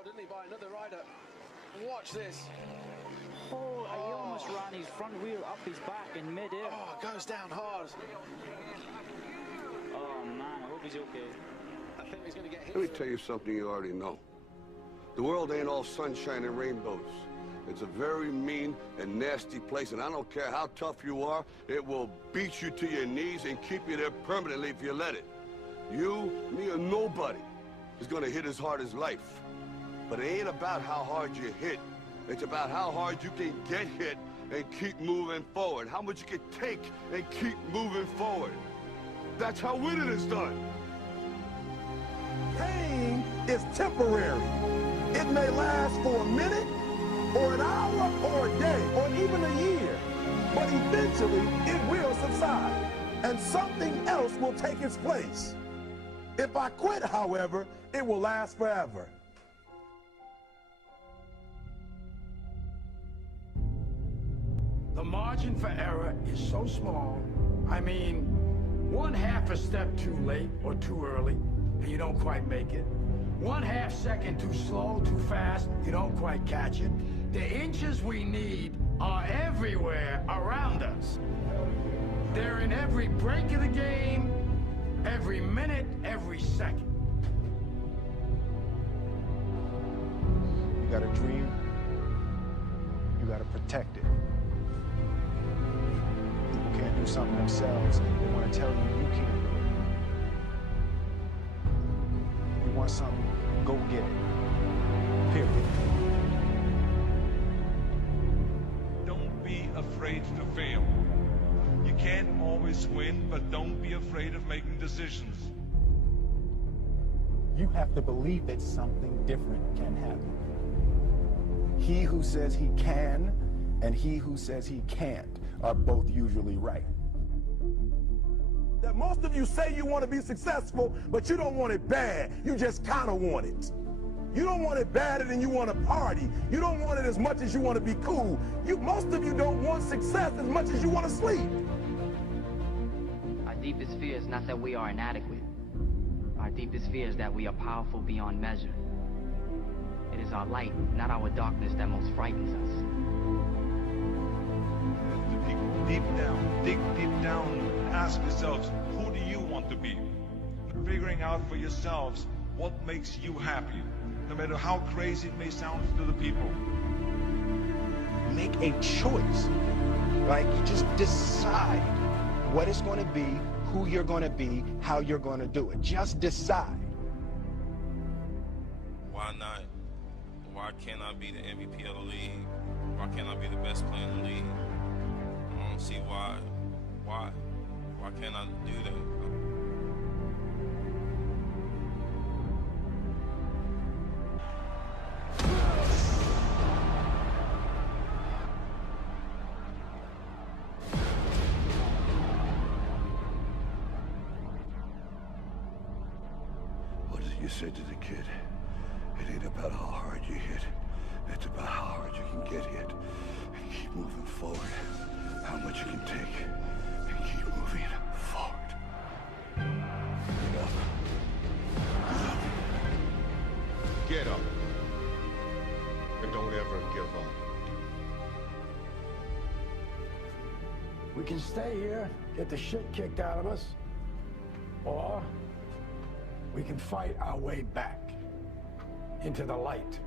well, didn't he, by another rider. Watch this. Oh, he almost ran his front wheel up his back in mid-air. Oh, goes down hard. Oh, man, I hope he's okay. I think he's going to get hit. Let me tell you something you already know. The world ain't all sunshine and rainbows. It's a very mean and nasty place, and I don't care how tough you are, it will beat you to your knees and keep you there permanently if you let it. You, me, or nobody is going to hit as hard as life. But it ain't about how hard you hit. It's about how hard you can get hit and keep moving forward. How much you can take and keep moving forward. That's how winning is done. Pain is temporary. It may last for a minute, or an hour, or a day, or even a year. But eventually, it will subside, and something else will take its place. If I quit, however, it will last forever. The margin for error is so small. I mean, 1/2 a step too late or too early, and you don't quite make it. 1/2 second too slow, too fast, you don't quite catch it. The inches we need are everywhere around us. They're in every break of the game, every minute, every second. You got a dream, you got to protect it. People can't do something themselves. They want to tell you you can't do it. You want something, go get it. Period. Don't be afraid to fail. You can't always win, but don't be afraid of making decisions. You have to believe that something different can happen. He who says he can and he who says he can't are both usually right. That most of you say you want to be successful, but you don't want it bad. You just kind of want it. You don't want it badder than you want to party. You don't want it as much as you want to be cool. Most of you don't want success as much as you want to sleep. Our deepest fear is not that we are inadequate. Our deepest fear is that we are powerful beyond measure. It is our light, not our darkness, that most frightens us. Dig deep down, ask yourselves, who do you want to be? Figuring out for yourselves what makes you happy, no matter how crazy it may sound to the people. Make a choice, right? You just decide what it's going to be, who you're going to be, how you're going to do it. Just decide. Why not? Why can't I be the MVP of the league? Why can't I be the best player in the league? I don't see why. Why can't I do that? What did you say to the kid? It ain't about how hard you hit. It's about how hard you can get hit and keep moving forward. How much you can take and keep moving forward. Get up. Get up. And don't ever give up. We can stay here, get the shit kicked out of us, or we can fight our way back into the light.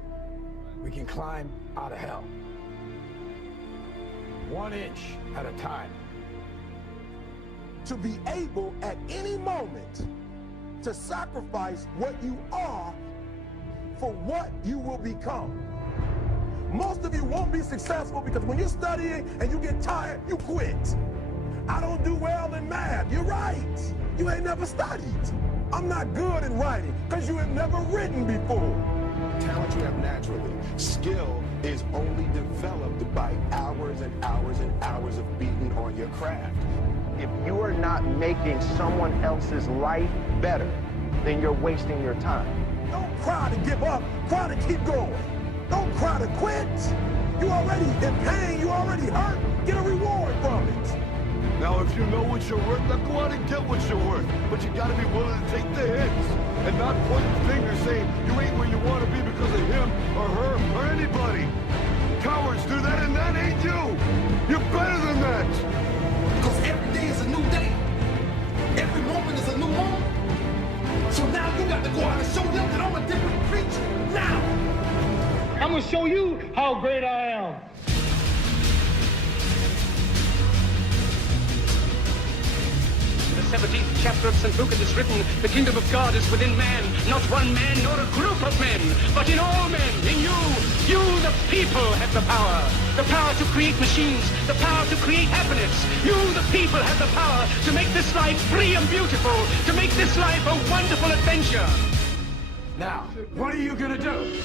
We can climb out of hell. 1 inch at a time. To be able at any moment to sacrifice what you are for what you will become. Most of you won't be successful because when you're studying and you get tired, you quit. I don't do well in math. You're right. You ain't never studied. I'm not good in writing because you have never written before. Talent you have naturally. Skill is only developed by hours and hours and hours of beating on your craft. If you are not making someone else's life better, then you're wasting your time. Don't cry to give up. Cry to keep going. Don't cry to quit. You already in pain. You already hurt. Get a reward from it. Now, if you know what you're worth, now go out and get what you're worth. But you gotta be willing to take the hits and not point the finger saying you ain't where you want to be because of him I'm gonna show you how great I am. In the 17th chapter of St. Luke it is written, the kingdom of God is within man, not one man nor a group of men, but in all men, in you. You, the people, have the power to create machines, the power to create happiness. You, the people, have the power to make this life free and beautiful, to make this life a wonderful adventure. Now, what are you gonna do?